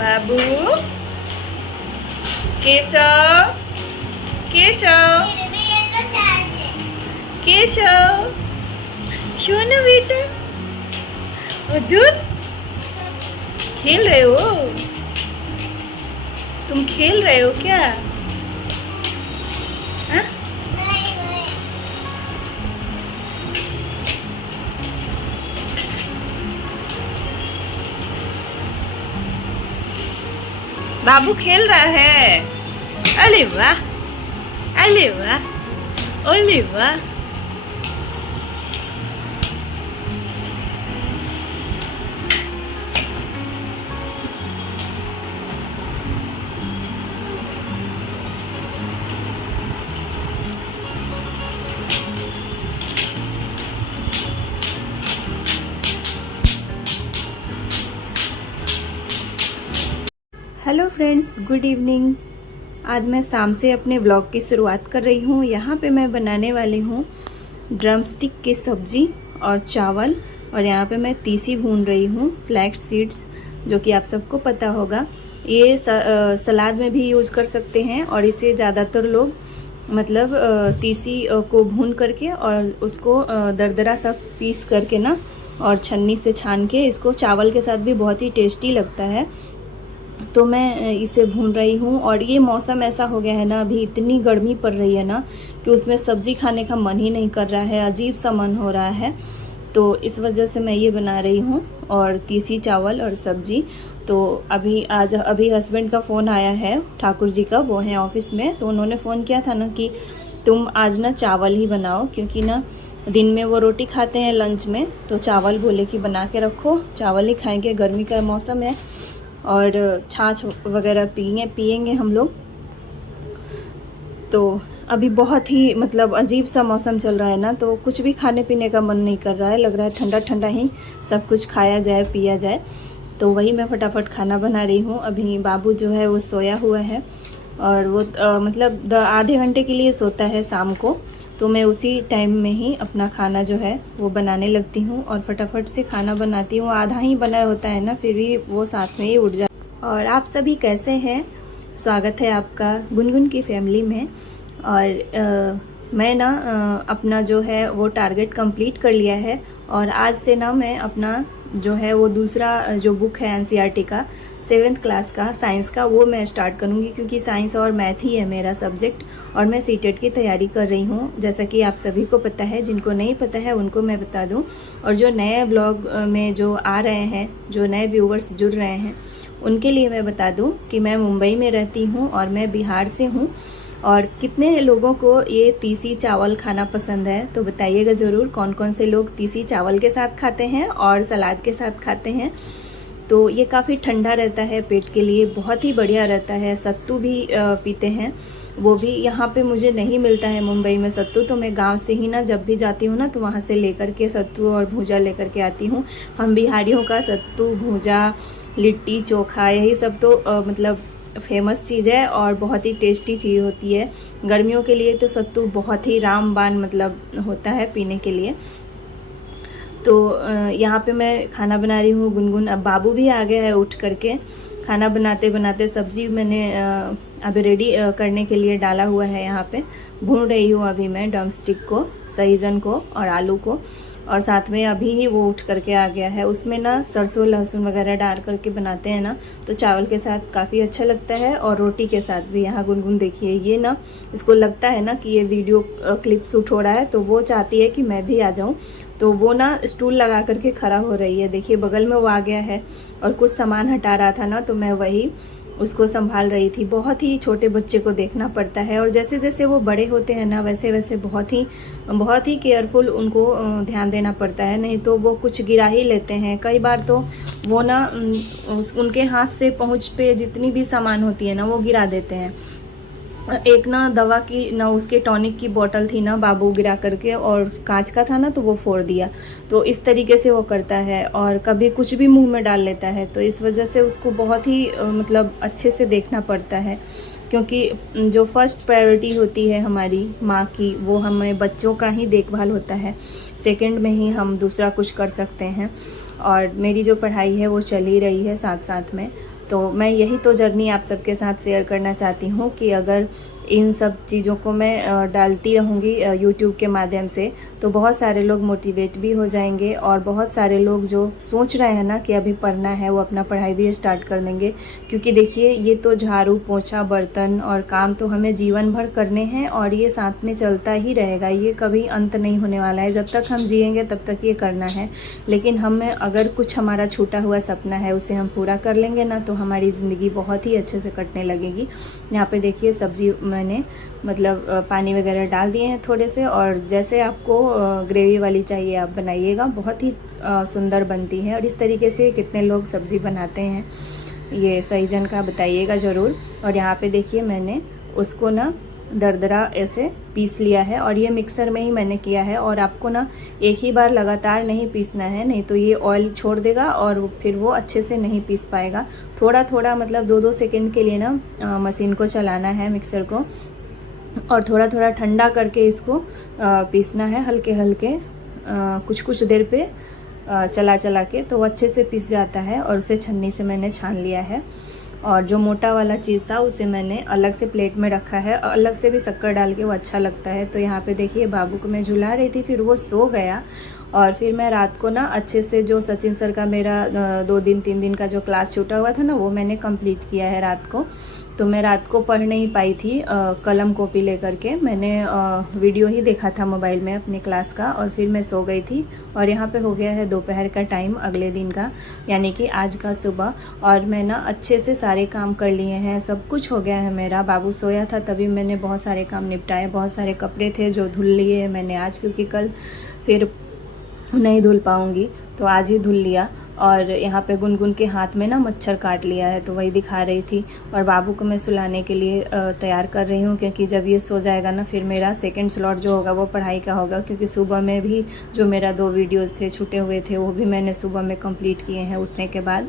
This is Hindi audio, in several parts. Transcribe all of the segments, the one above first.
बाबू केशव केशव केशव क्यों ना बेटा दूध खेल रहे हो? तुम खेल रहे हो क्या? हाँ? बाबू खेल रहा है। अरे वाह, अरे वाह, अरे वाह। Hello friends, good evening. आज मैं शाम से अपने ब्लॉग की शुरुआत कर रही हूँ। यहाँ पे मैं बनाने वाली हूँ ड्रम स्टिक की सब्जी और चावल, और यहाँ पे मैं तीसी भून रही हूँ, फ्लैक्स सीड्स, जो कि आप सबको पता होगा। ये सलाद में भी यूज़ कर सकते हैं, और इसे ज़्यादातर लोग मतलब तीसी को भून करके और उसको दरदरा सा पीस करके ना, और छन्नी से छान के इसको चावल के साथ भी बहुत ही टेस्टी लगता है। तो मैं इसे भून रही हूँ। और ये मौसम ऐसा हो गया है ना, अभी इतनी गर्मी पड़ रही है ना कि उसमें सब्जी खाने का मन ही नहीं कर रहा है, अजीब सा मन हो रहा है। तो इस वजह से मैं ये बना रही हूँ, और तीसी चावल और सब्जी। तो अभी हस्बैंड का फ़ोन आया है, ठाकुर जी का, वो हैं ऑफिस में। तो उन्होंने फ़ोन किया था ना कि तुम आज ना चावल ही बनाओ, क्योंकि ना दिन में वो रोटी खाते हैं लंच में, तो चावल बोले कि बना के रखो, चावल ही खाएंगे, गर्मी का मौसम है, और छाछ वगैरह पिएंगे हम लोग। तो अभी बहुत ही मतलब अजीब सा मौसम चल रहा है ना, तो कुछ भी खाने पीने का मन नहीं कर रहा है, लग रहा है ठंडा ठंडा ही सब कुछ खाया जाए, पिया जाए। तो वही मैं फटाफट खाना बना रही हूँ। अभी बाबू जो है वो सोया हुआ है, और वो मतलब आधे घंटे के लिए सोता है शाम को। तो मैं उसी टाइम में ही अपना खाना जो है वो बनाने लगती हूँ, और फटाफट से खाना बनाती हूँ। आधा ही बना होता है ना, फिर भी वो साथ में ही उठ जाता। और आप सभी कैसे हैं? स्वागत है आपका गुनगुन की फैमिली में। और मैं ना अपना जो है वो टारगेट कंप्लीट कर लिया है, और आज से ना मैं अपना जो है वो दूसरा जो बुक है एनसीईआरटी का 7th क्लास का साइंस का, वो मैं स्टार्ट करूँगी, क्योंकि साइंस और मैथ ही है मेरा सब्जेक्ट, और मैं सीटेट की तैयारी कर रही हूँ, जैसा कि आप सभी को पता है। जिनको नहीं पता है उनको मैं बता दूँ, और जो नए ब्लॉग में जो आ रहे हैं, जो नए व्यूवर्स जुड़ रहे हैं, उनके लिए मैं बता दूँ कि मैं मुंबई में रहती हूँ और मैं बिहार से हूँ। और कितने लोगों को ये तीसी चावल खाना पसंद है, तो बताइएगा ज़रूर कौन कौन से लोग तीसी चावल के साथ खाते हैं और सलाद के साथ खाते हैं। तो ये काफ़ी ठंडा रहता है, पेट के लिए बहुत ही बढ़िया रहता है। सत्तू भी पीते हैं, वो भी यहाँ पे मुझे नहीं मिलता है मुंबई में सत्तू, तो मैं गांव से ही ना जब भी जाती हूँ ना, तो वहाँ से लेकर के सत्तू और भूजा लेकर के आती हूँ। हम बिहारियों का सत्तू, भूजा, लिट्टी चोखा, यही सब तो मतलब फेमस चीज़ है, और बहुत ही टेस्टी चीज़ होती है। गर्मियों के लिए तो सत्तू बहुत ही रामबाण मतलब होता है पीने के लिए। तो यहाँ पे मैं खाना बना रही हूँ। गुनगुन, अब बाबू भी आ गया है उठ करके। खाना बनाते बनाते सब्जी मैंने अभी रेडी करने के लिए डाला हुआ है। यहाँ पे भून रही हूँ अभी मैं ड्रम स्टिक को, सहजन को और आलू को, और साथ में अभी ही वो उठ करके आ गया है। उसमें ना सरसों लहसुन वगैरह डाल करके बनाते हैं ना, तो चावल के साथ काफ़ी अच्छा लगता है, और रोटी के साथ भी। यहाँ गुनगुन देखिए, ये ना इसको लगता है ना कि ये वीडियो क्लिप शूट हो रहा है, तो वो चाहती है कि मैं भी आ जाऊँ। तो वो ना स्टूल लगा करके खड़ा हो रही है। देखिए बगल में वो आ गया है, और कुछ सामान हटा रहा था ना, तो मैं वही उसको संभाल रही थी। बहुत ही छोटे बच्चे को देखना पड़ता है, और जैसे जैसे वो बड़े होते हैं ना, वैसे वैसे बहुत ही केयरफुल उनको ध्यान देना पड़ता है, नहीं तो वो कुछ गिरा ही लेते हैं। कई बार तो वो ना उनके हाथ से पहुँच पे जितनी भी सामान होती है ना, वो गिरा देते हैं। एक ना दवा की ना, उसके टॉनिक की बोतल थी ना, बाबू गिरा करके, और कांच का था ना, तो वो फोड़ दिया। तो इस तरीके से वो करता है, और कभी कुछ भी मुंह में डाल लेता है। तो इस वजह से उसको बहुत ही मतलब अच्छे से देखना पड़ता है, क्योंकि जो फर्स्ट प्रायोरिटी होती है हमारी माँ की, वो हमें बच्चों का ही देखभाल होता है। सेकंड में ही हम दूसरा कुछ कर सकते हैं। और मेरी जो पढ़ाई है वो चल ही रही है साथ साथ में। तो मैं यही तो जर्नी आप सबके साथ शेयर करना चाहती हूँ कि अगर इन सब चीज़ों को मैं डालती रहूँगी यूट्यूब के माध्यम से तो बहुत सारे लोग मोटिवेट भी हो जाएंगे और बहुत सारे लोग जो सोच रहे हैं ना कि अभी पढ़ना है वो अपना पढ़ाई भी स्टार्ट कर देंगे। क्योंकि देखिए ये तो झाड़ू पोछा बर्तन और काम तो हमें जीवन भर करने हैं और ये साथ में चलता ही रहेगा, ये कभी अंत नहीं होने वाला है। जब तक हम जिएंगे तब तक ये करना है। लेकिन हमें अगर कुछ हमारा छूटा हुआ सपना है उसे हम पूरा कर लेंगे ना तो हमारी ज़िंदगी बहुत ही अच्छे से कटने लगेगी। यहाँ पे देखिए सब्ज़ी मैंने मतलब पानी वगैरह डाल दिए हैं थोड़े से, और जैसे आपको ग्रेवी वाली चाहिए आप बनाइएगा, बहुत ही सुंदर बनती है। और इस तरीके से कितने लोग सब्ज़ी बनाते हैं ये सहजन का बताइएगा ज़रूर। और यहाँ पे देखिए मैंने उसको ना दरदरा ऐसे पीस लिया है और ये मिक्सर में ही मैंने किया है। और आपको ना एक ही बार लगातार नहीं पीसना है, नहीं तो ये ऑयल छोड़ देगा और फिर वो अच्छे से नहीं पीस पाएगा। थोड़ा थोड़ा मतलब 2-2 सेकंड के लिए ना मशीन को चलाना है, मिक्सर को, और थोड़ा थोड़ा ठंडा करके इसको पीसना है हल्के हल्के कुछ कुछ देर पे चला चला के, तो वो अच्छे से पीस जाता है। और उसे छन्नी से मैंने छान लिया है। और जो मोटा वाला चीज़ था उसे मैंने अलग से प्लेट में रखा है, अलग से भी शक्कर डाल के वो अच्छा लगता है। तो यहाँ पे देखिए बाबू को मैं झुला रही थी, फिर वो सो गया। और फिर मैं रात को ना अच्छे से जो सचिन सर का मेरा 2-3 दिन का जो क्लास छूटा हुआ था ना वो मैंने कंप्लीट किया है रात को। तो मैं रात को पढ़ नहीं पाई थी कलम कॉपी लेकर के, मैंने वीडियो ही देखा था मोबाइल में अपने क्लास का, और फिर मैं सो गई थी। और यहाँ पे हो गया है दोपहर का टाइम अगले दिन का, यानी कि आज का सुबह। और मैं ना अच्छे से सारे काम कर लिए हैं, सब कुछ हो गया है मेरा। बाबू सोया था तभी मैंने बहुत सारे काम निपटाए। बहुत सारे कपड़े थे जो धुल लिए मैंने आज, क्योंकि कल फिर नहीं धुल पाऊँगी तो आज ही धुल लिया। और यहाँ पे गुनगुन के हाथ में ना मच्छर काट लिया है तो वही दिखा रही थी। और बाबू को मैं सुलाने के लिए तैयार कर रही हूँ, क्योंकि जब ये सो जाएगा ना फिर मेरा सेकंड स्लॉट जो होगा वो पढ़ाई का होगा। क्योंकि सुबह में भी जो मेरा 2 वीडियोज़ थे छूटे हुए थे वो भी मैंने सुबह में कंप्लीट किए हैं उठने के बाद।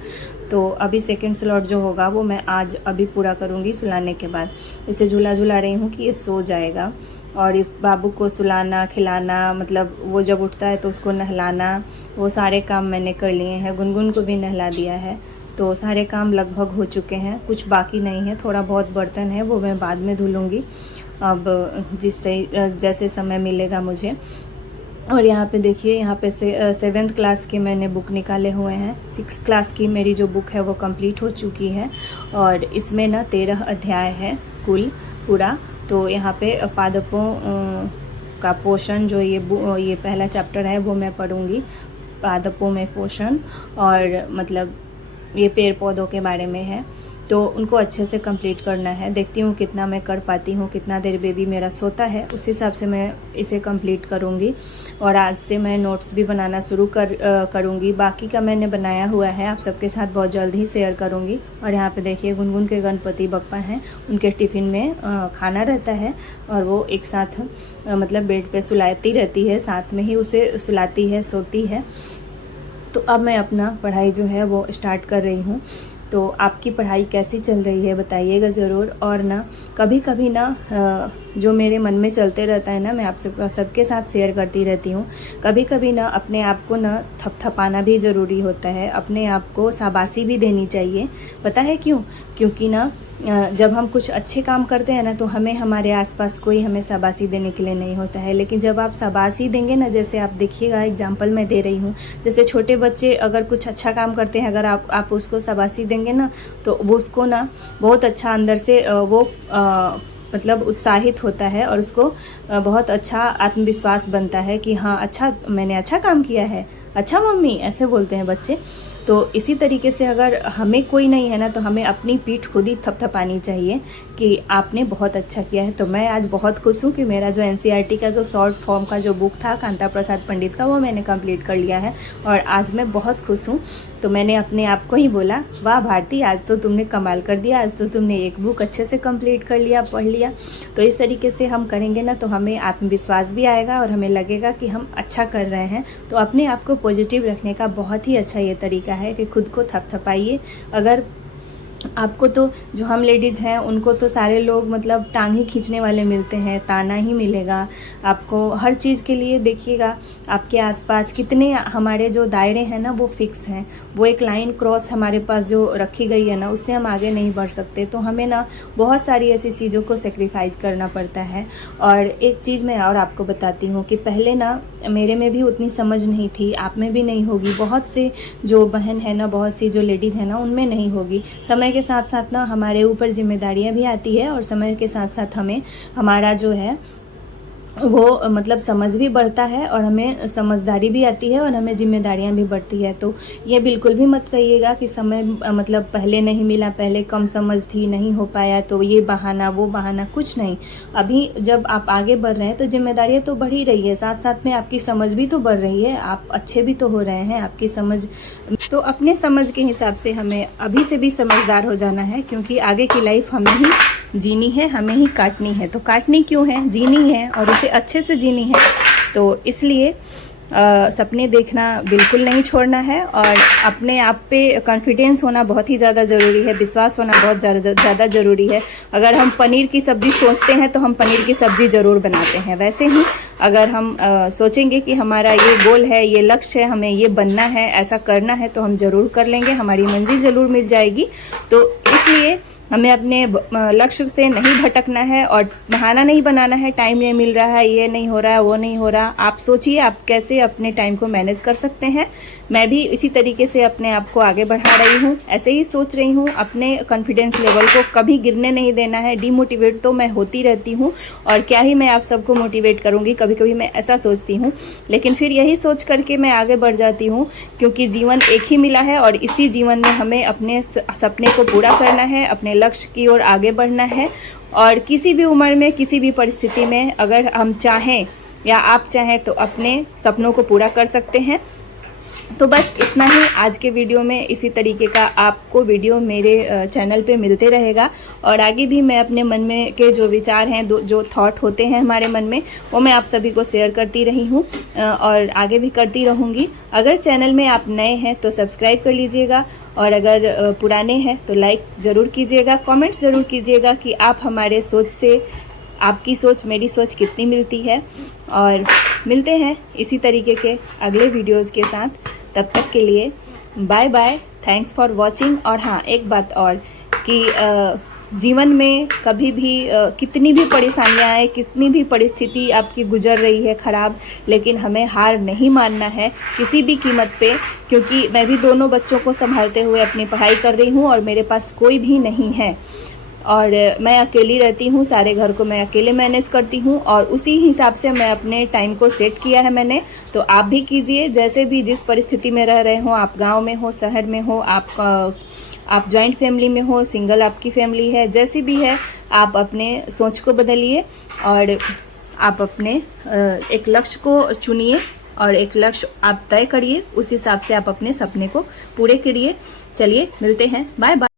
तो अभी सेकंड स्लॉट जो होगा वो मैं आज अभी पूरा करूँगी सुलाने के बाद। इसे झूला झुला रही हूँ कि ये सो जाएगा। और इस बाबू को सुलाना खिलाना, मतलब वो जब उठता है तो उसको नहलाना, वो सारे काम मैंने कर लिए हैं। गुनगुन को भी नहला दिया है। तो सारे काम लगभग हो चुके हैं, कुछ बाकी नहीं है। थोड़ा बहुत बर्तन है वो मैं बाद में धुलूँगी अब जैसे समय मिलेगा मुझे। और यहाँ पे देखिए, यहाँ पे से 7th क्लास के मैंने बुक निकाले हुए हैं। 6th क्लास की मेरी जो बुक है वो कंप्लीट हो चुकी है। और इसमें ना 13 अध्याय है कुल पूरा। तो यहाँ पे पादपों का पोषण जो ये पहला चैप्टर है वो मैं पढ़ूँगी, पादपों में पोषण, और मतलब ये पेड़ पौधों के बारे में है। तो उनको अच्छे से कंप्लीट करना है। देखती हूँ कितना मैं कर पाती हूँ, कितना देर बेबी मेरा सोता है, उस हिसाब से मैं इसे कंप्लीट करूँगी। और आज से मैं नोट्स भी बनाना शुरू करूँगी। बाकी का मैंने बनाया हुआ है, आप सबके साथ बहुत जल्द ही शेयर करूँगी। और यहाँ पे देखिए गुनगुन के गणपति बप्पा हैं, उनके टिफ़िन में खाना रहता है और वो एक साथ मतलब बेड पे सुलाती रहती है, साथ में ही उसे सुलाती है, सोती है। तो अब मैं अपना पढ़ाई जो है वो स्टार्ट कर रही हूँ। तो आपकी पढ़ाई कैसी चल रही है बताइएगा ज़रूर। और ना कभी कभी ना जो मेरे मन में चलते रहता है ना, मैं आप सबके साथ शेयर करती रहती हूँ। कभी कभी ना अपने आप को ना थपथपाना भी ज़रूरी होता है, अपने आप को शाबाशी भी देनी चाहिए। पता है क्यों? क्योंकि ना जब हम कुछ अच्छे काम करते हैं ना तो हमें हमारे आसपास कोई हमें शाबाशी देने के लिए नहीं होता है। लेकिन जब आप शाबाशी देंगे ना, जैसे आप देखिएगा, एग्जांपल मैं दे रही हूँ, जैसे छोटे बच्चे अगर कुछ अच्छा काम करते हैं, अगर आप उसको शाबाशी देंगे ना तो वो उसको ना बहुत अच्छा अंदर से वो मतलब उत्साहित होता है और उसको बहुत अच्छा आत्मविश्वास बनता है कि हाँ अच्छा, मैंने अच्छा काम किया है, अच्छा मम्मी, ऐसे बोलते हैं बच्चे। तो इसी तरीके से अगर हमें कोई नहीं है ना तो हमें अपनी पीठ खुद ही थपथपानी चाहिए कि आपने बहुत अच्छा किया है। तो मैं आज बहुत खुश हूँ कि मेरा जो NCERT का जो शॉर्ट फॉर्म का जो बुक था कांता प्रसाद पंडित का, वो मैंने कंप्लीट कर लिया है और आज मैं बहुत खुश हूँ। तो मैंने अपने आप को ही बोला, वाह भारती, आज तो तुमने कमाल कर दिया, आज तो तुमने एक बुक अच्छे से कंप्लीट कर लिया, पढ़ लिया। तो इस तरीके से हम करेंगे ना तो हमें आत्मविश्वास भी आएगा और हमें लगेगा कि हम अच्छा कर रहे हैं। तो अपने आप को पॉजिटिव रखने का बहुत ही अच्छा ये तरीका है कि खुद को थपथपाइए। अगर आपको तो जो हम लेडीज़ हैं उनको तो सारे लोग मतलब टांग ही खींचने वाले मिलते हैं, ताना ही मिलेगा आपको हर चीज़ के लिए। देखिएगा आपके आसपास कितने हमारे जो दायरे हैं ना वो फिक्स हैं, वो एक लाइन क्रॉस हमारे पास जो रखी गई है ना उससे हम आगे नहीं बढ़ सकते। तो हमें ना बहुत सारी ऐसी चीज़ों को सेक्रीफाइस करना पड़ता है। और एक चीज़ मैं और आपको बताती हूँ कि पहले ना मेरे में भी उतनी समझ नहीं थी, आप में भी नहीं होगी, बहुत से जो बहन है ना, बहुत सी जो लेडीज़ है ना उनमें नहीं होगी। समय के साथ साथ ना हमारे ऊपर जिम्मेदारियां भी आती है और समय के साथ साथ हमें हमारा जो है वो मतलब समझ भी बढ़ता है और हमें समझदारी भी आती है और हमें जिम्मेदारियां भी बढ़ती है। तो ये बिल्कुल भी मत कहिएगा कि समय मतलब पहले नहीं मिला, पहले कम समझ थी, नहीं हो पाया तो ये बहाना वो बहाना, कुछ नहीं। अभी जब आप आगे बढ़ रहे हैं तो जिम्मेदारियां तो बढ़ ही रही है, साथ साथ में आपकी समझ भी तो बढ़ रही है, आप अच्छे भी तो हो रहे हैं, आपकी समझ। तो अपने समझ के हिसाब से हमें अभी से भी समझदार हो जाना है, क्योंकि आगे की लाइफ हमें ही जीनी है, हमें ही काटनी है। तो काटनी क्यों है, जीनी है और उसे अच्छे से जीनी है। तो इसलिए सपने देखना बिल्कुल नहीं छोड़ना है और अपने आप पे कॉन्फिडेंस होना बहुत ही ज़्यादा ज़रूरी है, विश्वास होना बहुत ज़्यादा ज़रूरी है। अगर हम पनीर की सब्ज़ी सोचते हैं तो हम पनीर की सब्ज़ी ज़रूर बनाते हैं, वैसे ही अगर हम सोचेंगे कि हमारा ये गोल है, ये लक्ष्य है, हमें ये बनना है, ऐसा करना है, तो हम ज़रूर कर लेंगे, हमारी मंजिल ज़रूर मिल जाएगी। तो इसलिए हमें अपने लक्ष्य से नहीं भटकना है और बहाना नहीं बनाना है, टाइम नहीं मिल रहा है, ये नहीं हो रहा है, वो नहीं हो रहा। आप सोचिए आप कैसे अपने टाइम को मैनेज कर सकते हैं। मैं भी इसी तरीके से अपने आप को आगे बढ़ा रही हूँ, ऐसे ही सोच रही हूँ। अपने कॉन्फिडेंस लेवल को कभी गिरने नहीं देना है। डिमोटिवेट तो मैं होती रहती हूँ और क्या ही मैं आप सबको मोटिवेट करूँगी, कभी कभी मैं ऐसा सोचती हूँ, लेकिन फिर यही सोच करके मैं आगे बढ़ जाती हूँ, क्योंकि जीवन एक ही मिला है और इसी जीवन में हमें अपने सपने को पूरा करना है, अपने लक्ष्य की ओर आगे बढ़ना है। और किसी भी उम्र में, किसी भी परिस्थिति में अगर हम चाहें या आप चाहें तो अपने सपनों को पूरा कर सकते हैं। तो बस इतना ही आज के वीडियो में। इसी तरीके का आपको वीडियो मेरे चैनल पे मिलते रहेगा और आगे भी मैं अपने मन में के जो विचार हैं, जो थॉट होते हैं हमारे मन में, वो मैं आप सभी को शेयर करती रही हूँ और आगे भी करती रहूँगी। अगर चैनल में आप नए हैं तो सब्सक्राइब कर लीजिएगा और अगर पुराने हैं तो लाइक ज़रूर कीजिएगा, कमेंट ज़रूर कीजिएगा कि आप हमारे सोच से, आपकी सोच मेरी सोच कितनी मिलती है। और मिलते हैं इसी तरीके के अगले वीडियोज़ के साथ। तब तक के लिए bye bye, thanks for watching. और हाँ, एक बात और कि जीवन में कभी भी कितनी भी परेशानियां आए, कितनी भी परिस्थिति आपकी गुजर रही है ख़राब, लेकिन हमें हार नहीं मानना है किसी भी कीमत पे, क्योंकि मैं भी दोनों बच्चों को संभालते हुए अपनी पढ़ाई कर रही हूँ और मेरे पास कोई भी नहीं है और मैं अकेली रहती हूँ, सारे घर को मैं अकेले मैनेज करती हूँ और उसी हिसाब से मैं अपने टाइम को सेट किया है मैंने। तो आप भी कीजिए, जैसे भी जिस परिस्थिति में रह रहे हो, आप गांव में हो, शहर में हो, आप जॉइंट फैमिली में हो, सिंगल आपकी फैमिली है, जैसी भी है, आप अपने सोच को बदलिए और आप अपने एक लक्ष्य को चुनिए और एक लक्ष्य आप तय करिए, उस हिसाब से आप अपने सपने को पूरे करिए। चलिए मिलते हैं, बाय बाय।